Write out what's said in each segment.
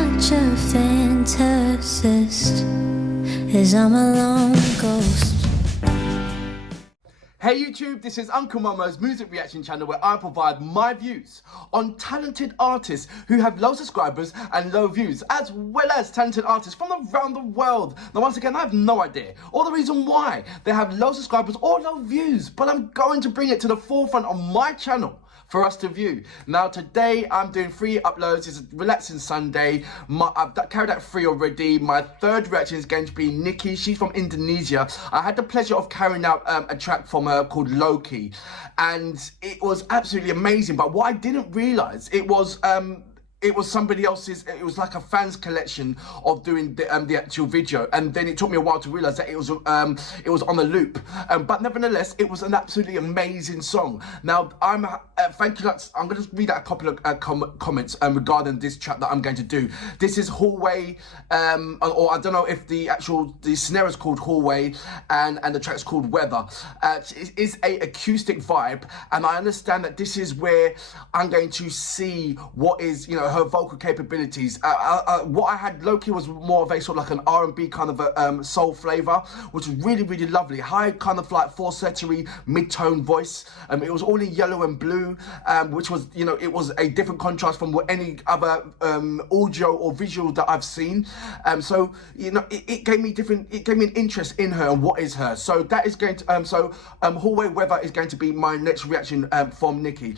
much a fantasist as I'm a lone ghost. Hey YouTube, this is Uncle Momo's music reaction channel where I provide my views on talented artists who have low subscribers and low views, as well as talented artists from around the world. Now once again, I have no idea or the reason why they have low subscribers or low views, but I'm going to bring it to the forefront on my channel for us to view. Now today I'm doing 3 uploads. It's a relaxing Sunday. I've carried out 3 already. My third reaction is going to be NIKI. She's from Indonesia. I had the pleasure of carrying out a track from her called Loki, and it was absolutely amazing. But what I didn't realize, it was somebody else's. It was like a fans collection of doing the actual video, and then it took me a while to realize that it was on a loop. But nevertheless, it was an absolutely amazing song. Now thank you. I'm going to read out a couple of comments regarding this track that I'm going to do. This is Hallway, or I don't know if the snare is called Hallway, and the track's called Weather. It is a acoustic vibe, and I understand that this is where I'm going to see what is, her vocal capabilities. What I had Loki was more of a sort of like an R&B kind of a soul flavor, which was really, really lovely. High kind of like falsetto-y mid-tone voice. It was all in yellow and blue, which was, it was a different contrast from any other audio or visual that I've seen. So, it gave me an interest in her and what is her. So that is going to, Hallway Weather is going to be my next reaction from NIKI.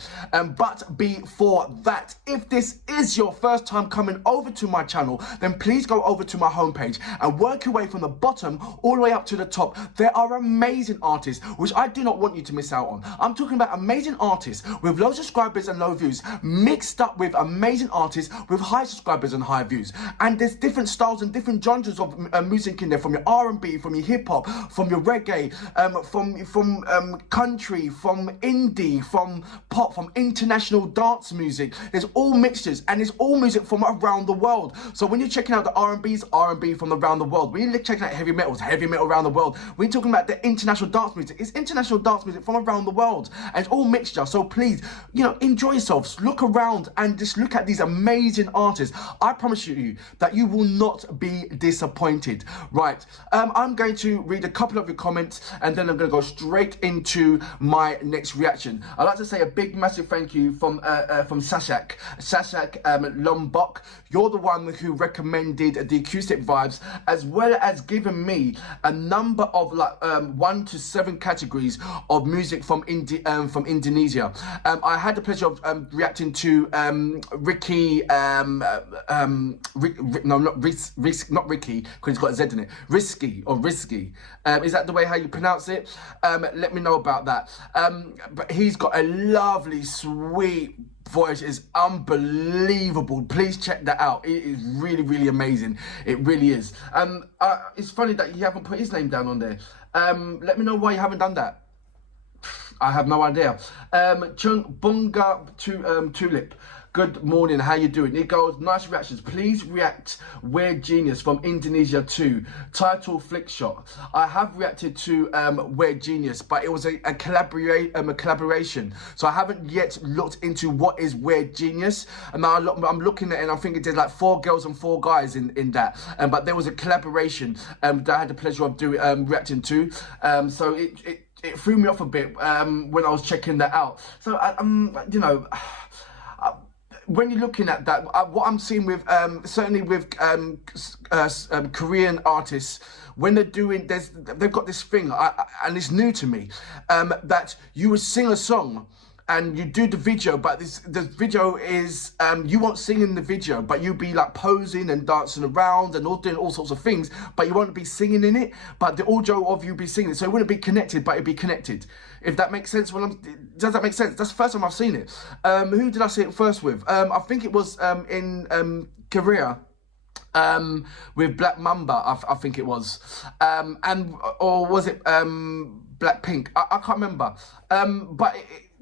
But before that, if this is your first time coming over to my channel, then please go over to my homepage and work your way from the bottom all the way up to the top. There are amazing artists which I do not want you to miss out on. I'm talking about amazing artists with low subscribers and low views mixed up with amazing artists with high subscribers and high views. And there's different styles and different genres of music in there, from your R&B, from your hip hop, from your reggae, from country, from indie, from pop, from international dance music. There's all mixtures, and it's all music from around the world. So when you're checking out the R&B's, R&B from around the world. When you're checking out heavy metals, heavy metal around the world. When you're talking about the international dance music, it's international dance music from around the world, and it's all mixture. So please, enjoy yourselves, look around and just look at these amazing artists. I promise you that you will not be disappointed. Right, I'm going to read a couple of your comments, and then I'm going to go straight into my next reaction. I'd like to say a big massive thank you from Sashak Lombok. You're the one who recommended the acoustic vibes, as well as giving me a number of 1 to 7 categories of music from Indonesia. I had the pleasure of reacting to Ricky, not Ricky, because it's got a Z in it. Risky. Is that the way how you pronounce it? Let me know about that. But he's got a lovely, sweet voice, is unbelievable. Please check that out. It is really, really amazing. It really is. It's funny that you haven't put his name down on there. Let me know why you haven't done that. I have no idea. Chung Bunga Tulip. Good morning, how you doing? It goes, nice reactions. Please react Weird Genius from Indonesia too. Title Flick Shot. I have reacted to Weird Genius, but it was a collaboration. So I haven't yet looked into what is Weird Genius. And now I'm looking at it and I'm thinking there's like 4 girls and 4 guys in that. But there was a collaboration that I had the pleasure of reacting to. So it threw me off a bit when I was checking that out. So when you're looking at that, what I'm seeing with certainly with Korean artists, when they're doing, they've got this thing, and it's new to me, that you would sing a song and you do the video, but the video is, you won't sing in the video, but you'll be like posing and dancing around and all doing all sorts of things, but you won't be singing in it, but the audio of you be singing. So it wouldn't be connected, but it'd be connected. If that makes sense. Does that make sense? That's the first time I've seen it. Who did I see it first with? I think it was in Korea. With Black Mamba, I think it was. Or was it Blackpink? I can't remember. But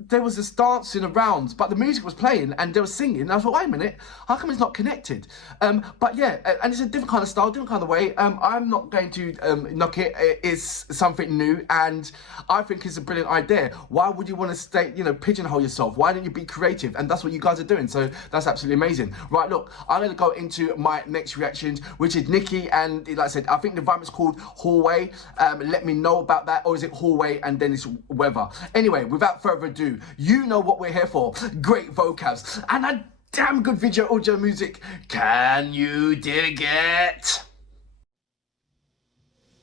there was this dancing around, but the music was playing and they were singing. And I thought, wait a minute, how come it's not connected? But yeah, and it's a different kind of style, different kind of way. I'm not going to knock it. It's something new, and I think it's a brilliant idea. Why would you want to stay, pigeonhole yourself? Why don't you be creative? And that's what you guys are doing. So that's absolutely amazing. Right, look, I'm going to go into my next reaction, which is NIKI, and like I said, I think the environment's called hallway. Let me know about that, or is it hallway and then it's weather? Anyway, without further ado, you know what we're here for. Great vocabs and a damn good video audio music. Can you dig it?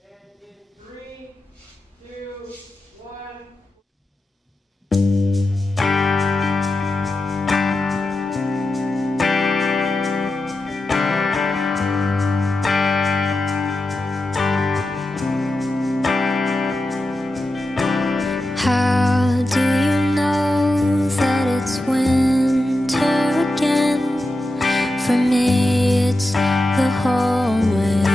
And in 3, 2, 1. How do you know that it's winter again? For me, it's the hallways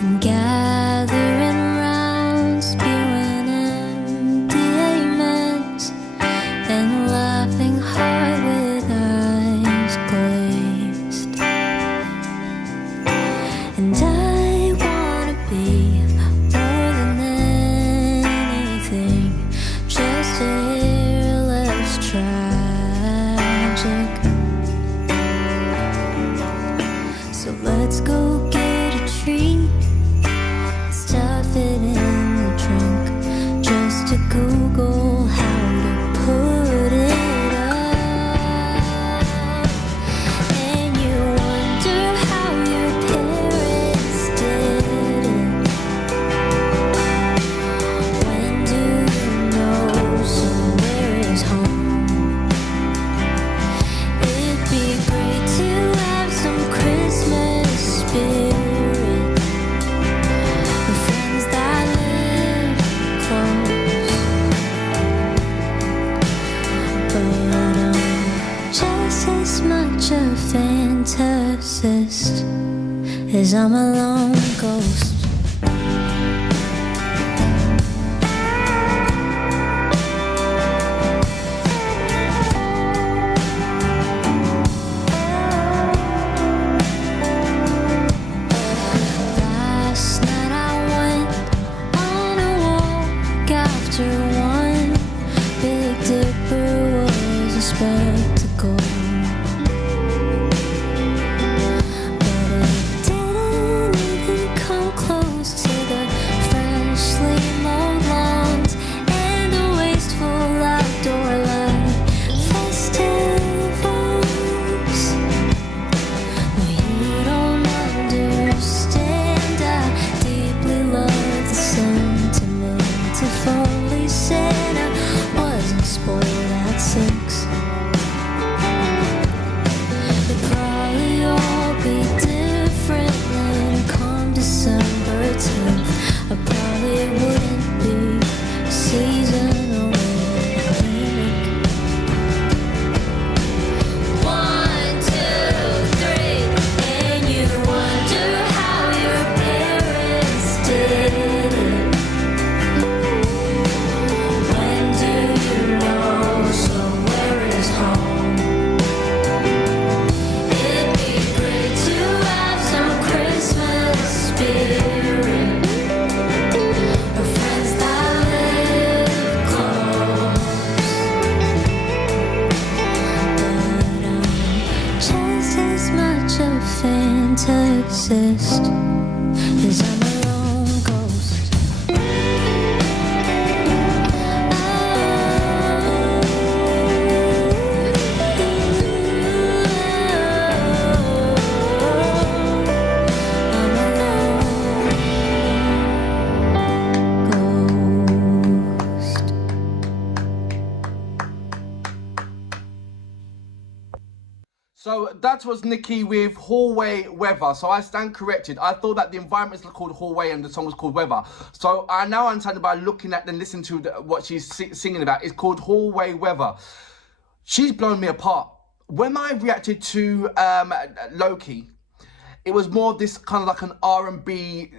and gathering round, spewing empty amens and laughing hard with eyes glazed. And I wanna be more than anything, just a hair less tragic. So let's go get a treat, stuff it in the trunk, just to Google how to put it up. And you wonder how your parents did it. When do you know somewhere is home? It'd be great to have some Christmas spirit with friends that live close. But I'm just as much a fantasist as I'm a lone ghost. Last night I went on a walk after one. Big Dipper was a spectacle, but it didn't even come close to the freshly mowed lawns and the wasteful outdoor light festivals. No, you don't understand. I deeply love the sentiment. If only said I wasn't spoiled at 6. It'd probably all be different then come December 10th. I probably wouldn't be seasonal anemic. 1, 2, 3, and you wonder how your parents did it. When do you know somewhere is home? It'd be great to have some Christmas spirit or friends that live close. But I'm just as much a fantasist as I'm a lone ghost. So that was NIKI with Hallway Weather. So I stand corrected. I thought that the environment is called Hallway and the song was called Weather. So I now understand by looking at and listening to what she's singing about. It's called Hallway Weather. She's blown me apart. When I reacted to Loki, it was more of this kind of like an R&B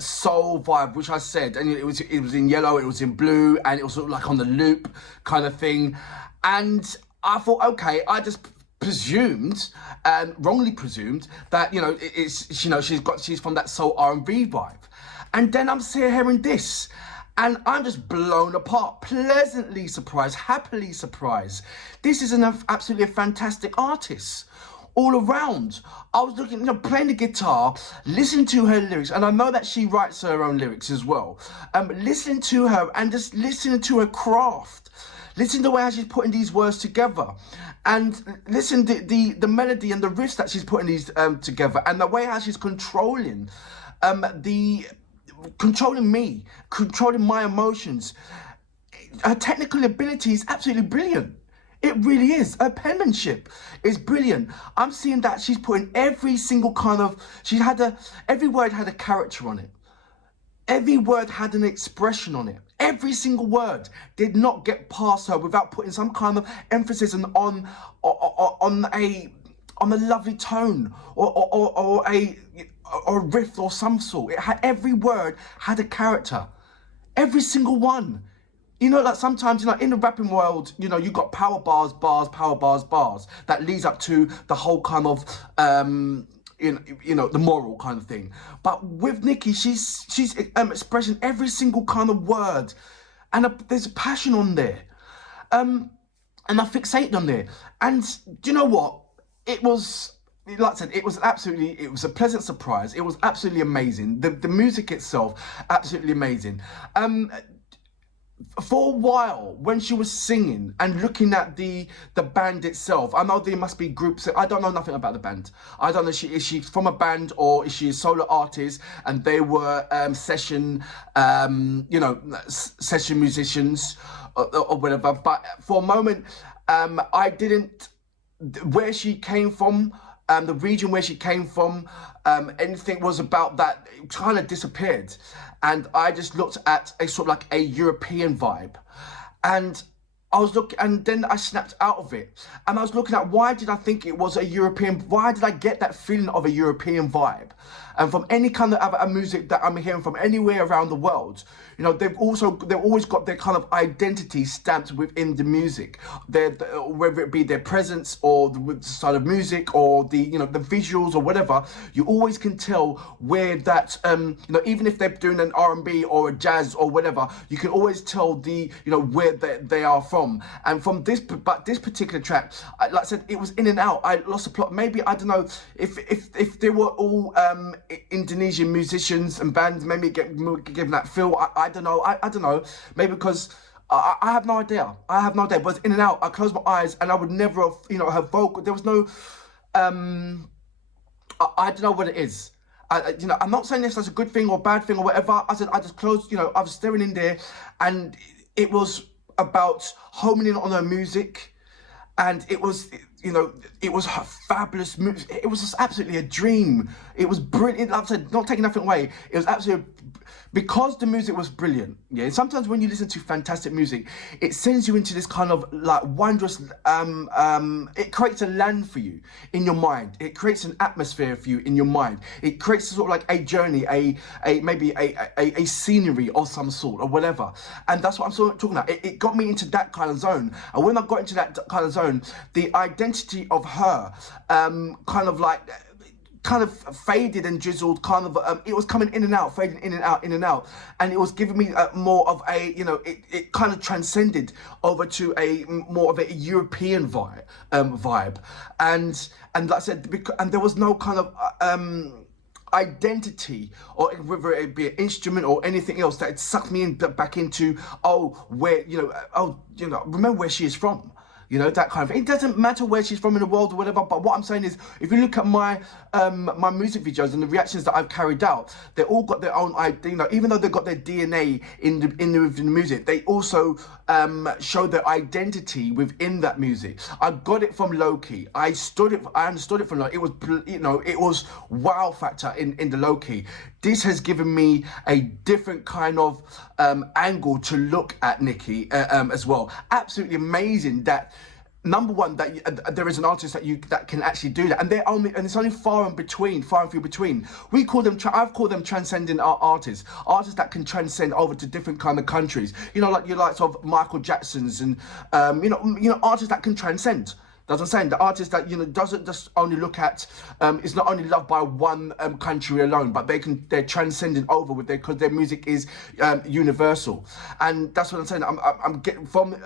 soul vibe, which I said, and it was in yellow, it was in blue, and it was sort of like on the loop kind of thing. And I thought, okay, I just presumed, wrongly presumed, that, you know, it's, you know, she's from that soul R&B vibe. And then I'm hearing this, and I'm just blown apart, pleasantly surprised, happily surprised. This is absolutely a fantastic artist all around. I was looking, you know, playing the guitar, listening to her lyrics, and I know that she writes her own lyrics as well. Listening to her and just listening to her craft. Listen to the way how she's putting these words together, and listen to the melody and the riffs that she's putting these together, and the way how she's controlling controlling me, controlling my emotions. Her technical ability is absolutely brilliant. It really is. Her penmanship is brilliant. I'm seeing that she's putting every single kind of, every word had a character on it. Every word had an expression on it. Every single word did not get past her without putting some kind of emphasis on a lovely tone or a riff or some sort. Every word had a character. Every single one. You know, like sometimes, you know, in the rapping world, you know, you've got power bars, that leads up to the whole kind of, you know, the moral kind of thing. But with NIKI, she's expressing every single kind of word, and there's a passion on there, and I fixated on there. And do you know what? It was, like I said, it was a pleasant surprise. It was absolutely amazing. The music itself, absolutely amazing. For a while, when she was singing and looking at the band itself, I know there must be groups. I don't know nothing about the band. I don't know is she from a band or is she a solo artist and they were session musicians or whatever. But for a moment, I didn't, where she came from, the region where she came from, anything was about that, it kind of disappeared. And I just looked at a sort of like a European vibe. And I was looking, and then I snapped out of it. And I was looking at, why did I think it was a European, why did I get that feeling of a European vibe? And from any kind of other music that I'm hearing from anywhere around the world, you know, they've always got their kind of identity stamped within the music. Whether it be their presence or the style of music or the, you know, the visuals or whatever, you always can tell where that, you know, even if they're doing an R&B or a jazz or whatever, you can always tell the, you know, where they are from. And from this particular track, like I said, it was in and out. I lost the plot. Maybe, I don't know, if they were all Indonesian musicians and bands, maybe given that feel. I don't know. I don't know. Maybe because I have no idea. But it's in and out. I closed my eyes and I would never have, you know, her vocal. There was no, I don't know what it is. You know, I'm not saying this as a good thing or bad thing or whatever. I said, I just closed, you know, I was staring in there and it was about homing in on her music. And it was, you know, it was her fabulous music. It was just absolutely a dream. It was brilliant. Like I said, not taking nothing away. It was absolutely, because the music was brilliant. Yeah, sometimes when you listen to fantastic music, it sends you into this kind of like wondrous, it creates a land for you in your mind. It creates an atmosphere for you in your mind. It creates sort of like a journey, maybe a scenery of some sort or whatever. And that's what I'm sort of talking about. It got me into that kind of zone. And when I got into that kind of zone, the identity of her, kind of faded and drizzled, it was coming in and out, fading in and out, and it was giving me more of a, you know, it kind of transcended over to a more of a European vibe, and like I said, and there was no kind of identity, or whether it be an instrument or anything else that sucked me back into, remember where she is from. You know, that kind of thing. It doesn't matter where she's from in the world or whatever, but what I'm saying is, if you look at my my music videos and the reactions that I've carried out, they all got their own idea. You know, even though they've got their DNA in the music, they also show their identity within that music. I got it from Low-Key. I understood it from Low-Key. It was, you know, it was wow factor in the Low-Key. This has given me a different kind of angle to look at NIKI as well. Absolutely amazing that number one, that there is an artist that can actually do that, and it's only far and few between. We call them, I've called them transcending artists that can transcend over to different kind of countries. You know, like your likes of Michael Jacksons and you know, artists that can transcend. That's what I'm saying. The artist that, you know, doesn't just only look at, is not only loved by one country alone, but they're transcending over with because their music is universal. And that's what I'm saying. I'm getting from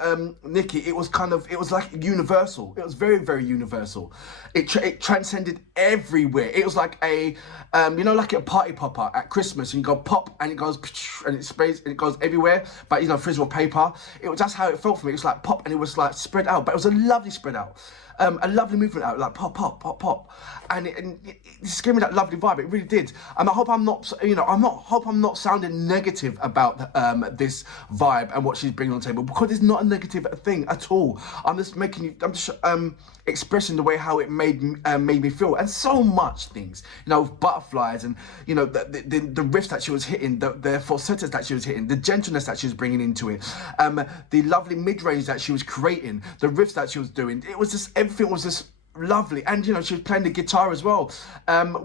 NIKI. It was like universal. It was very, very universal. It transcended everywhere. It was like a, you know, like a party popper at Christmas, and you go pop and it goes and it sprays and it goes everywhere. But you know, frizz or paper. It was just how it felt for me. It was like pop and it was like spread out, but it was a lovely spread out. A lovely movement out, like pop, pop, pop, pop, and it just gave me that lovely vibe. It really did. And I hope I'm not, you know, hope I'm not sounding negative about this vibe and what she's bringing on the table, because it's not a negative thing at all. I'm just expressing the way how it made me feel, and so much things, you know, butterflies, and you know, the riffs that she was hitting, the falsettos that she was hitting, the gentleness that she was bringing into it, the lovely mid-range that she was creating, the riffs that she was doing. It was just, everything was just lovely. And you know, she was playing the guitar as well,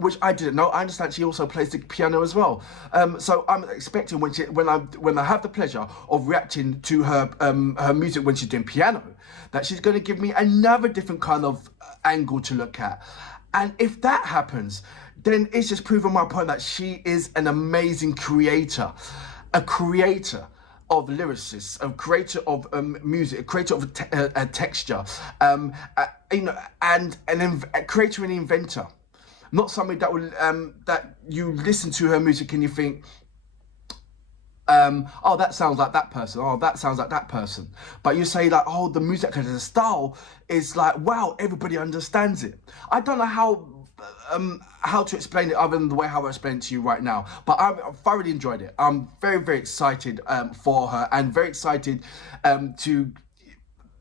which I didn't know. I understand she also plays the piano as well. So I'm expecting when I have the pleasure of reacting to her music when she's doing piano, that she's going to give me another different kind of angle to look at. And if that happens, then it's just proving my point that she is an amazing creator, a creator of lyricists, a creator of music, a creator of texture, you know, and a creator and inventor. Not somebody that will that you listen to her music and you think, oh, that sounds like that person. Oh, that sounds like that person. But you say like, oh, the music, the style is like, wow, everybody understands it. I don't know how to explain it other than the way how I explain it to you right now. But I thoroughly enjoyed it. I'm very, very excited for her, and very excited to,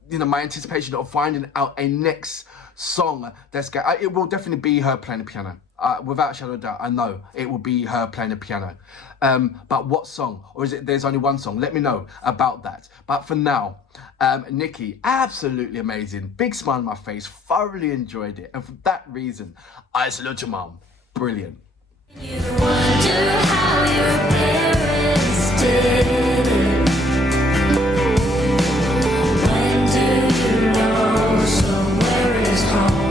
you know, my anticipation of finding out a next song that's going. It will definitely be her playing the piano. Without a shadow of doubt, I know it will be her playing the piano. But what song? Or is it there's only one song? Let me know about that. But for now, NIKI, absolutely amazing. Big smile on my face. Thoroughly enjoyed it. And for that reason, I salute your mum. Brilliant. You wonder how your parents did it. When do you know somewhere is home?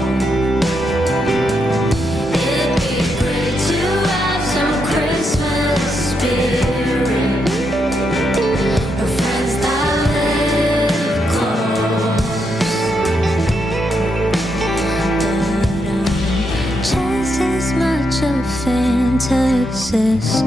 Fantasist.